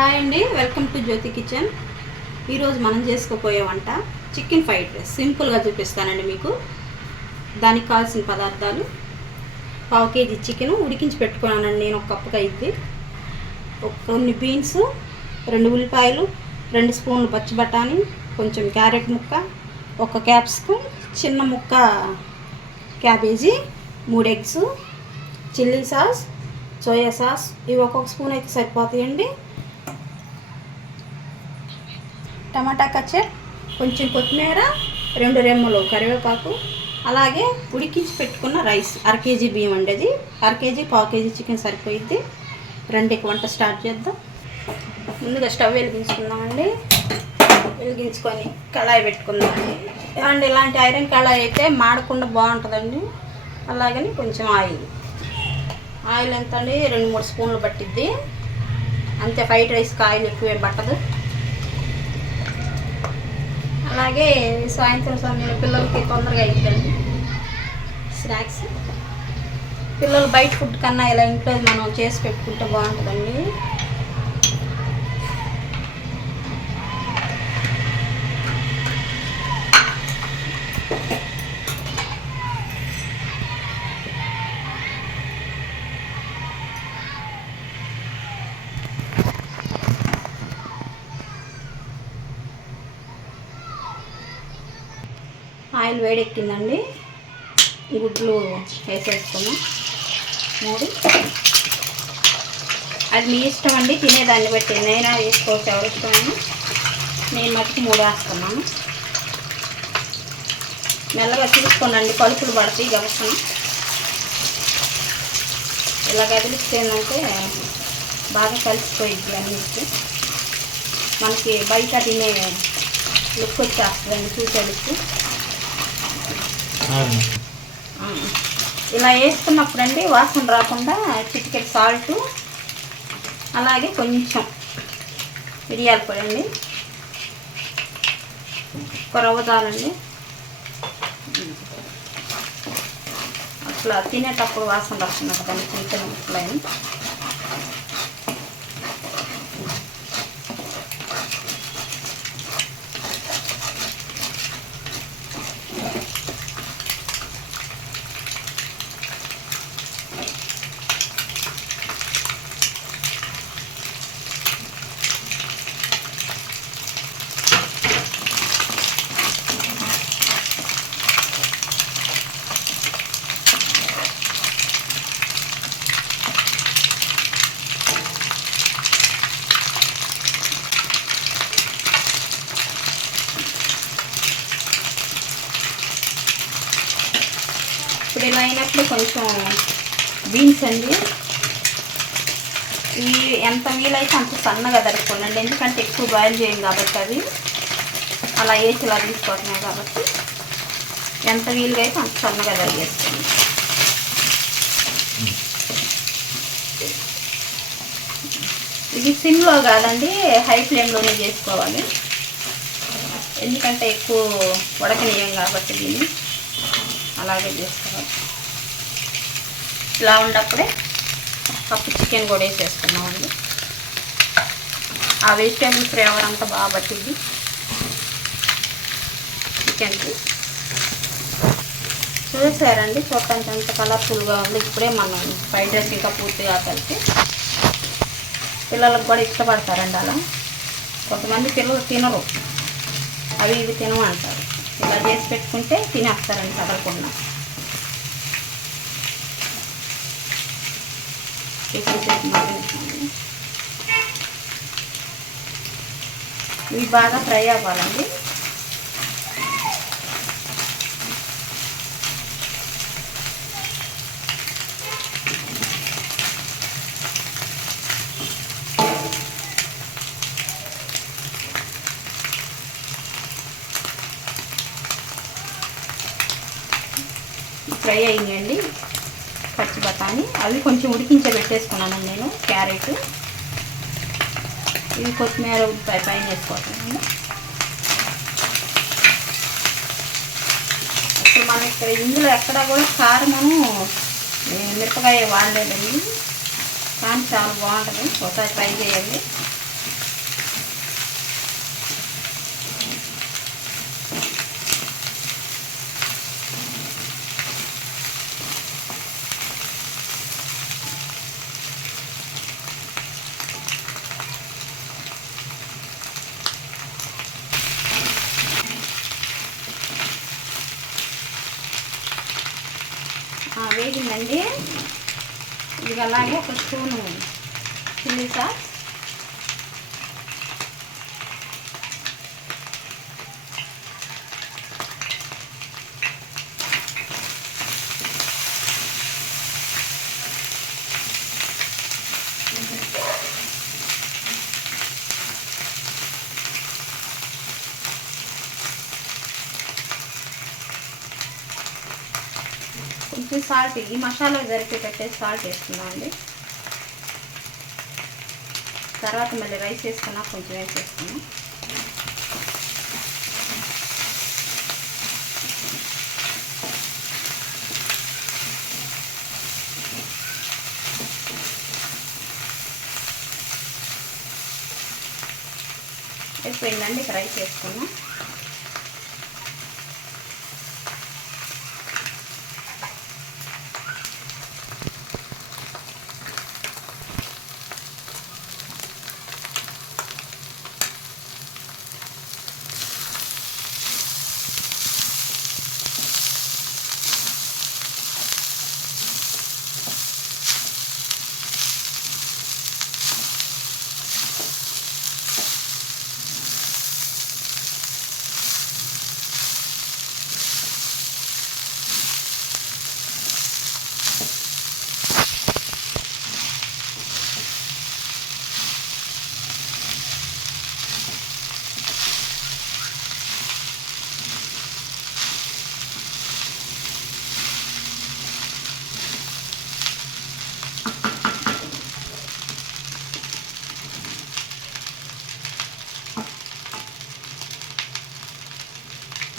Hi అండి, welcome to Jyothi kitchen. ఈరోజు మనం చేసుకోబోయే వంట చికెన్ ఫ్రైడ్ రైస్. సింపుల్గా చూపిస్తానండి మీకు. దానికి కావాల్సిన పదార్థాలు: 1/2 కేజీ చికెను ఉడికించి పెట్టుకున్నానండి నేను, 1 కప్పుకి అయితే. కొన్ని బీన్స్, 2 ఉల్లిపాయలు, 2 స్పూన్లు పచ్చి బఠానీ, కొంచెం క్యారెట్ ముక్క, 1 క్యాప్సికమ్, చిన్న ముక్క cabbage, 3 eggs, chilli sauce, soya sauce ఇవి 1 స్పూన్ అయితే సరిపోతాయండి. టమాటా కచ్చప్, కొంచెం కొత్తిమీర, 2 రెమ్మలు కరివేపాకు, అలాగే ఉడికించి పెట్టుకున్న రైస్ 1/2 కేజీ బియ్యం అండి. అది 1/2 కేజీ 1/4 కేజీ చికెన్ సరిపోయిద్ది. రండి వంట స్టార్ట్ చేద్దాం. ముందుగా స్టవ్ వెలిగించుకుందామండి. వెలిగించుకొని కళాయి పెట్టుకుందామండి. అండ్ ఇలాంటి ఐరన్ కళాయి అయితే మాడకుండా బాగుంటుందండి. అలాగని కొంచెం ఆయిల్ ఎంత అండి, 2-3 స్పూన్లు పట్టిద్ది అంతే. ఫ్రైడ్ రైస్కి ఆయిల్ ఎక్కువేం పట్టదు. అలాగే సాయంత్రం సమయంలో పిల్లలకి తొందరగా అయిద్దండి స్నాక్స్. పిల్లలు బయట ఫుడ్ కన్నా ఇలా ఇంట్లో మనం చేసి పెట్టుకుంటే బాగుంటుందండి. ఆయిల్ వేడెక్కిందండి. గుడ్లు వేసేసుకున్నాం 3. అది మీ ఇష్టం అండి, తినేదాన్ని బట్టి. నేనా వేసుకోవచ్చు, ఎవరి ఇష్టమైనా. నేను మట్టుకు 3 వేస్తున్నాను. మెల్లగా చూసుకోండి, పలుకులు పడతాయి గబుక్కున. ఇలా కదిలిస్తేందంటే బాగా కలిసిపోయిద్ది అన్నిటికీ. మనకి బయట తినే లుక్ వచ్చేస్తుందండి, చూసే లుక్. ఇలా వేసుకున్నప్పుడు అండి వాసన రాకుండా చిటికెట్ సాల్టు, అలాగే కొంచెం మిరియాల పొడి అండి, రవ్వదాలండి. అట్లా తినేటప్పుడు వాసన వస్తున్నట్టు కానీ చిన్న చిన్న ముక్కలైన. ఇప్పుడు ఇలా అయినప్పుడు కొంచెం బీన్స్ అండి, ఇవి ఎంత వీలైతే అంత సన్నగా తరుక్కోండి. ఎందుకంటే ఎక్కువ బాయిల్ చేయం కాబట్టి, అవి అలా వేసి ఇలా తీసుకోవటమే కాబట్టి ఎంత వీలుగా అయితే అంత సన్నగా తరిగేసుకోండి. ఇది సిమ్లో కాదండి, హై ఫ్లేమ్లోనే చేసుకోవాలి. ఎందుకంటే ఎక్కువ ఉడకనీయం కాబట్టి దీన్ని అలాగే చేసుకోవాలి. ఇలా ఉన్నప్పుడే కప్పు చికెన్ కూడా వేసేసుకున్నామండి. ఆ వెజిటేబుల్ ఫ్లేవర్ అంతా బాగా పట్టింది చికెన్కి. చూసారండి, చూడటానికి ఎంత కలర్ఫుల్గా ఉంది. ఇప్పుడే మనం ఫ్రైడ్ రైస్ ఇంకా పూర్తిగా కలిసి పిల్లలకు కూడా ఇష్టపడతారండి. అలా కొంతమంది పిల్లలు తినరు, అవి ఇవి తినమంటారు. ఇలా చేసి పెట్టుకుంటే తినేస్తారండి కదలకుండా. ఇవి బాగా ఫ్రై అవ్వాలండి. ఫ్రై అయ్యిందండి పచ్చి బఠానీ, అవి కొంచెం ఉడికించే పెట్టేసుకున్నాను నేను. క్యారెట్, ఇవి కొత్తిమీర, ఉల్లిపాయ పైన వేసుకోవటానండి. ఇప్పుడు మన ఇక్కడ ఇందులో ఎక్కడా కూడా కారము మిరపకాయ వాడలేదండి, కానీ చాలా బాగుంటుంది. ఒకసారి ట్రై చేయండి. వేగిందండి. ఇది అలాగే ఒక స్పూను చిల్లీ సాస్, కొంచెం సాల్ట్, ఈ మసాలా జరిపేటట్టే సాల్ట్ వేసుకున్నామండి. తర్వాత మళ్ళీ రైస్ వేసుకున్నా కొంచెం వేసేసుకున్నాం. అయిపోయిందండి. ఇక రైస్ వేసుకున్నాం.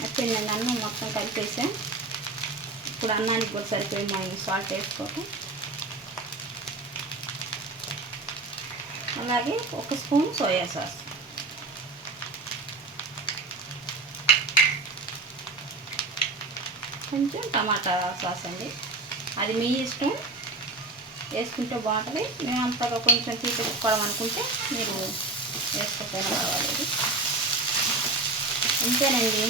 అయిపోయిందండి. అన్నం మొత్తం కలిపేసాం. ఇప్పుడు అన్నానికి కూడా సరిపోయి మనం సాల్ట్ వేసుకోవటం. అలాగే ఒక స్పూన్ సోయా సాస్, కొంచెం టమాటా సాస్ అండి. అది మీ ఇష్టం, వేసుకుంటే బాగుంటుంది. మేము అంతగా కొంచెం తీసుకోవడం అనుకుంటే మీరు వేసుకోకపోయినా పర్వాలేదు. అంతేనండి.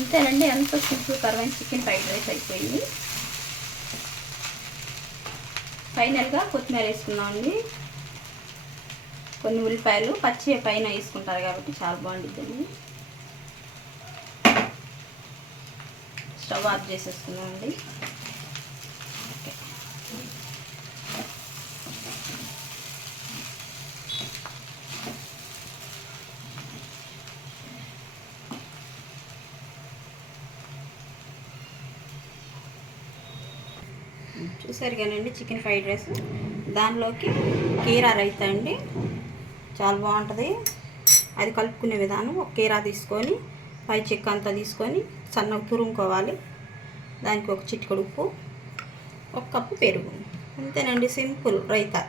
అంతేనండి. ఎంతో సింపుల్ కరమైన చికెన్ ఫ్రైడ్ రైస్ అయిపోయింది. ఫైనల్గా కొత్తిమీర వేసుకున్నామండి. కొన్ని ఉల్లిపాయలు పచ్చి పైన వేసుకుంటారు కాబట్టి చాలా బాగుంటుందండి. స్టవ్ ఆఫ్ చేసేసుకున్నామండి. చూసారు కానండి చికెన్ ఫ్రైడ్ రైస్. దానిలోకి కీరా రైతా అండి, చాలా బాగుంటుంది. అది కలుపుకునే విధానం, ఒక కీరా తీసుకొని పై చెక్క అంతా తీసుకొని సన్నగా తురుముకోవాలి. దానికి ఒక చిటికెడు ఉప్పు, ఒక కప్పు పెరుగు. అంతేనండి, సింపుల్ రైతా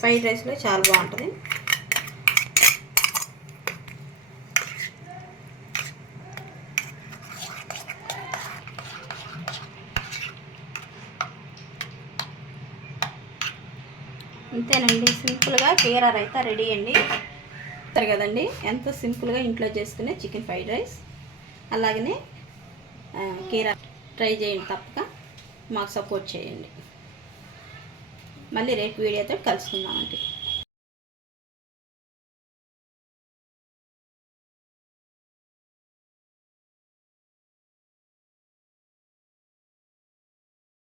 ఫ్రైడ్ రైస్లో చాలా బాగుంటుంది. అంతేనండి, సింపుల్గా కీరా రైతా రెడీ అండి. సరే కదండి, ఎంతో సింపుల్గా ఇంట్లో చేసుకునే చికెన్ ఫ్రైడ్ రైస్. అలాగనే కీరా ట్రై చేయండి, తప్పక మాకు సపోర్ట్ చేయండి. మళ్ళీ రేపు వీడియోతో కలుసుకుందామండి.